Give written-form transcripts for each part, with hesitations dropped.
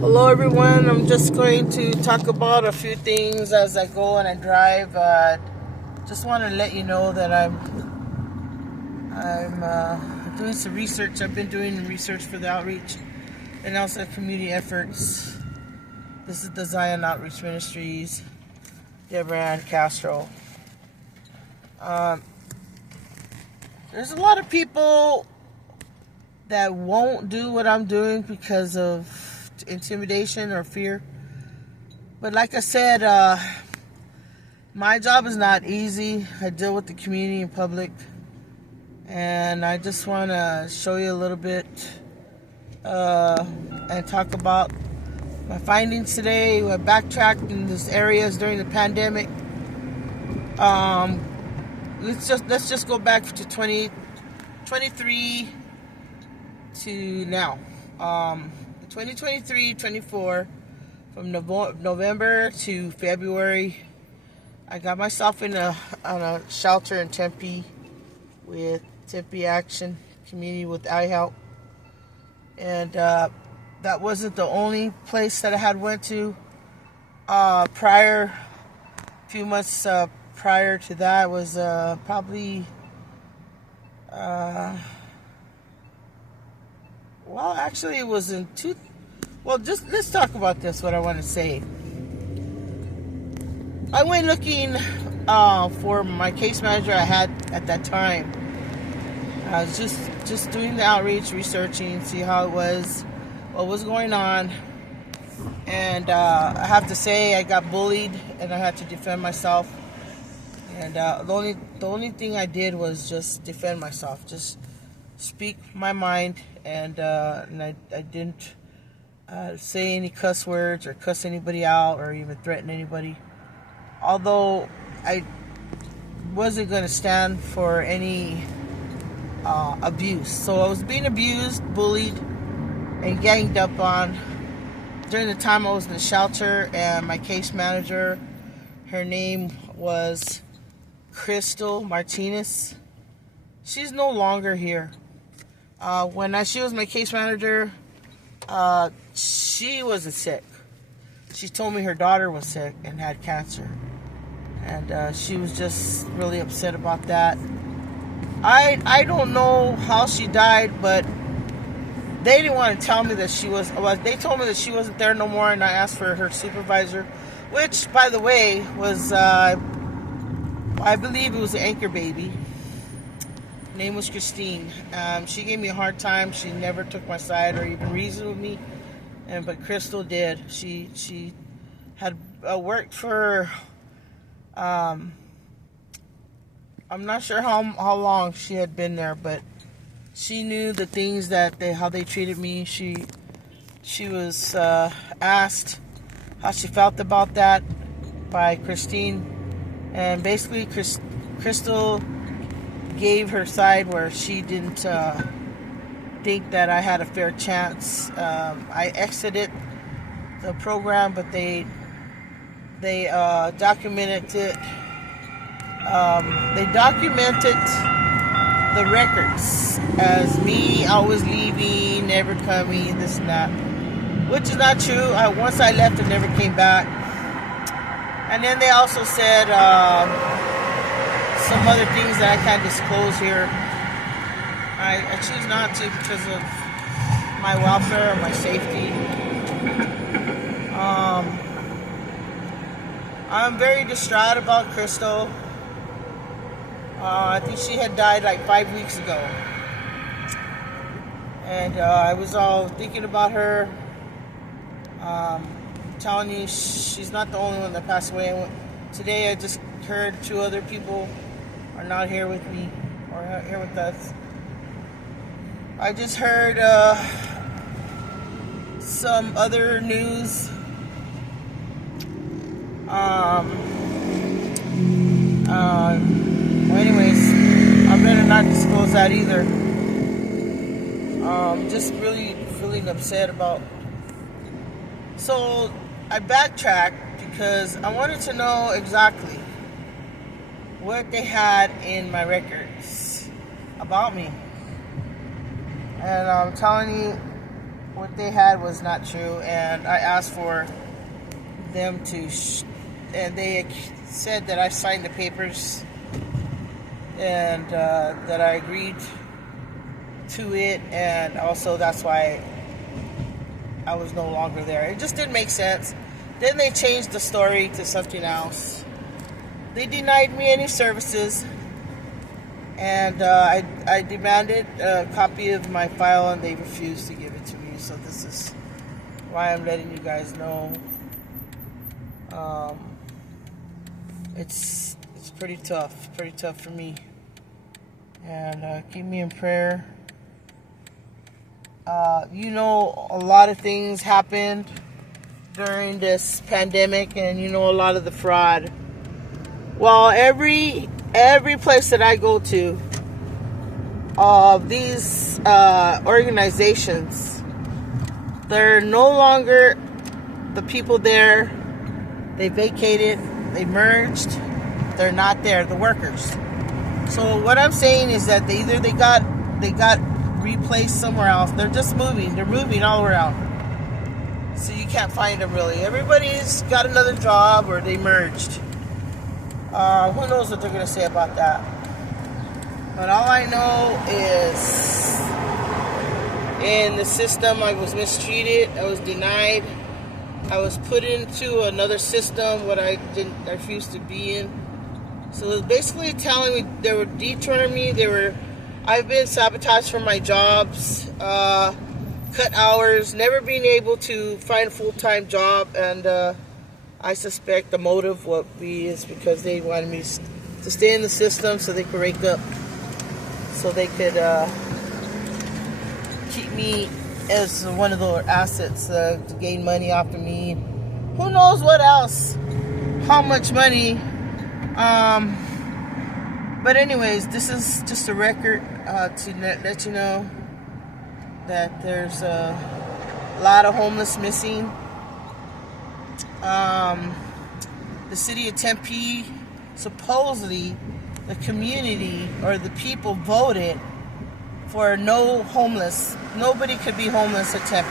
Hello everyone, I'm just going to talk about a few things as I go and I drive. Just want to let you know that I'm doing some research. I've been doing research for the outreach and also community efforts. This is the Zion Outreach Ministries, Deborah Ann Castro. There's a lot of people that won't do what I'm doing because of intimidation or fear. But like I said, my job is not easy. I deal with the community and public, and I just want to show you a little bit and talk about my findings today. I backtracked in these areas during the pandemic. Let's just go back to 2023 to now. 2023-24, from November to February, I got myself on a shelter in Tempe with Tempe Action Community with iHelp, and that wasn't the only place that I had went to. Few months prior to that was probably. Well, actually, it was in just let's talk about this, what I want to say. I went looking for my case manager I had at that time. I was just doing the outreach, researching, see how it was, what was going on. And I have to say, I got bullied, and I had to defend myself. And the only thing I did was just defend myself, just speak my mind, and I didn't say any cuss words or cuss anybody out or even threaten anybody. Although I wasn't going to stand for any abuse. So I was being abused, bullied, and ganged up on during the time I was in the shelter. And my case manager, her name was Crystal Martinez. She's no longer here. When she was my case manager, she wasn't sick. She told me her daughter was sick and had cancer. And she was just really upset about that. I don't know how she died, but they didn't want to tell me that she was. Well, they told me that she wasn't there no more, and I asked for her supervisor, which, by the way, was, I believe it was the anchor baby. Name was Christine. She gave me a hard time. She never took my side or even reasoned with me, but Crystal did. She had worked for. I'm not sure how long she had been there, but she knew the things how they treated me. She was asked how she felt about that by Christine, and basically Crystal gave her side where she didn't think that I had a fair chance. I exited the program, but they documented it. They documented the records as me always leaving, never coming, this and that, which is not true. Once I left, I never came back. And then they also said some other things that I can't disclose here. I choose not to because of my welfare or my safety. I'm very distraught about Crystal. I think she had died like 5 weeks ago. And I was all thinking about her. Telling you, she's not the only one that passed away. Today I just heard 2 other people are not here with me or here with us. I just heard some other news. Anyways, I better not disclose that either. Just really feeling upset about. So I backtracked because I wanted to know exactly what they had in my records about me. And I'm telling you, what they had was not true, and I asked for them to, and they said that I signed the papers and that I agreed to it, and also that's why I was no longer there. It just didn't make sense. Then they changed the story to something else. They denied me any services, and I demanded a copy of my file, and they refused to give it to me. So this is why I'm letting you guys know. It's pretty tough for me, and keep me in prayer. A lot of things happened during this pandemic, and a lot of the fraud. Well, every place that I go to, these organizations, they're no longer the people there. They vacated, they merged, they're not there, the workers. So what I'm saying is that they got replaced somewhere else. They're just moving. They're moving all around. So you can't find them really. Everybody's got another job or they merged. Who knows what they're going to say about that. But all I know is in the system I was mistreated. I was denied. I was put into another system what I refused to be in. So it was basically telling me they were detouring me. I've been sabotaged from my jobs, cut hours, never being able to find a full-time job, and I suspect the motive is because they wanted me to stay in the system so they could rake up, so they could keep me as one of their assets to gain money off of me. Who knows what else? How much money? But anyways, this is just a record to let you know that there's a lot of homeless missing. The city of Tempe, supposedly the community or the people voted for no homeless. Nobody could be homeless at Tempe.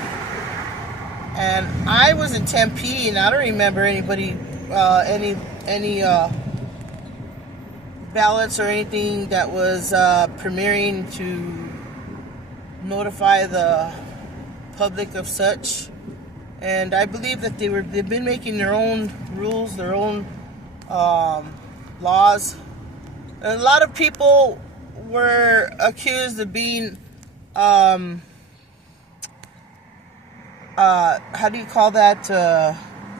And I was in Tempe, and I don't remember anybody, any ballots or anything that was premiering to notify the public of such. And I believe that they've been making their own rules, their own laws. A lot of people were accused of being how do you call that?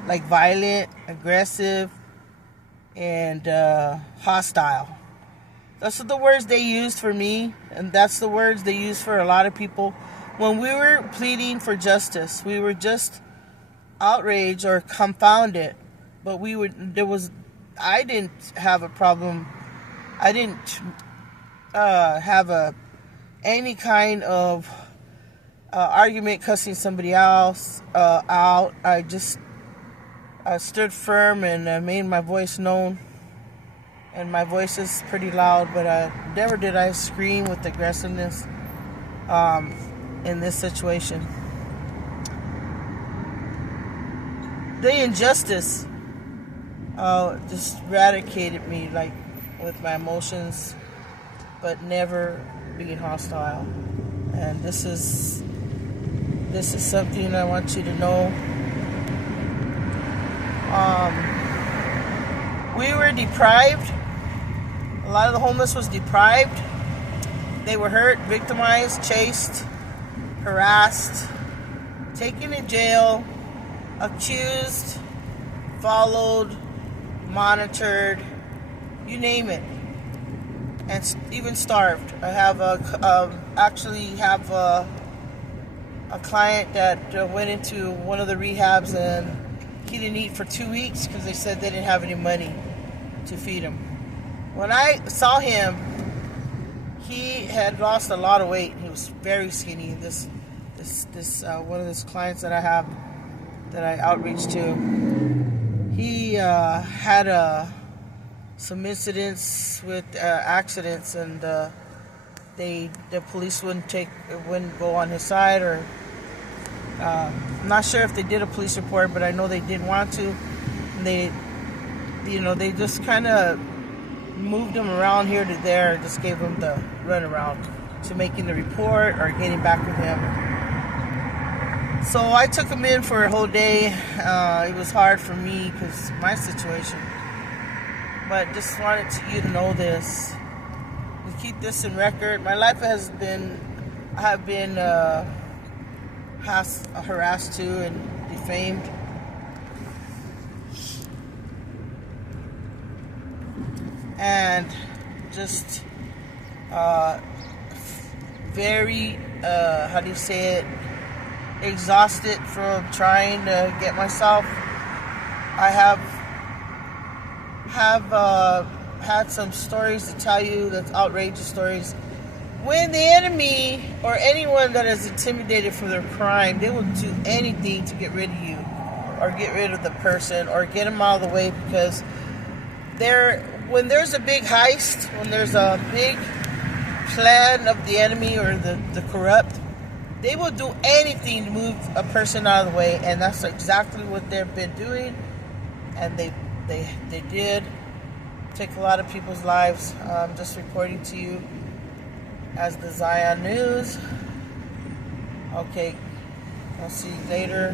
Like violent, aggressive, and hostile. Those are the words they used for me, and that's the words they used for a lot of people. When we were pleading for justice, we were just outraged or confounded, but I didn't have a problem. I didn't have any kind of argument cussing somebody else out. I just stood firm and made my voice known. And my voice is pretty loud, but never did I scream with aggressiveness in this situation. The injustice just eradicated me, like, with my emotions, but never being hostile. And this is something I want you to know. We were deprived. A lot of the homeless was deprived. They were hurt, victimized, chased, harassed, taken to jail, accused, followed, monitored, you name it, and even starved. I have actually have a client that went into one of the rehabs, and he didn't eat for 2 weeks because they said they didn't have any money to feed him. When I saw him, he had lost a lot of weight. He was very skinny. This one of these clients that I have, that I outreach to, he had some incidents with accidents, and the police wouldn't go on his side, or I'm not sure if they did a police report, but I know they didn't want to. They just kind of moved him around here to there, just gave him the runaround to making the report or getting back with him. So I took him in for a whole day. It was hard for me because my situation. But just wanted you to know this. To keep this in record. My life I have been harassed too and defamed. And just very, how do you say it, exhausted from trying to get myself. I have had some stories to tell you, that's outrageous stories. When the enemy or anyone that is intimidated for their crime, they will do anything to get rid of you or get rid of the person or get them out of the way, because when there's a big heist, when there's a big plan of the enemy or the corrupt, they will do anything to move a person out of the way, and that's exactly what they've been doing. And they did take a lot of people's lives. I'm just reporting to you as the Zion News. Okay, I'll see you later.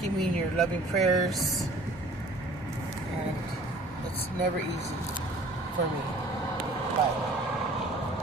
Keep me in your loving prayers. And it's never easy for me. Bye.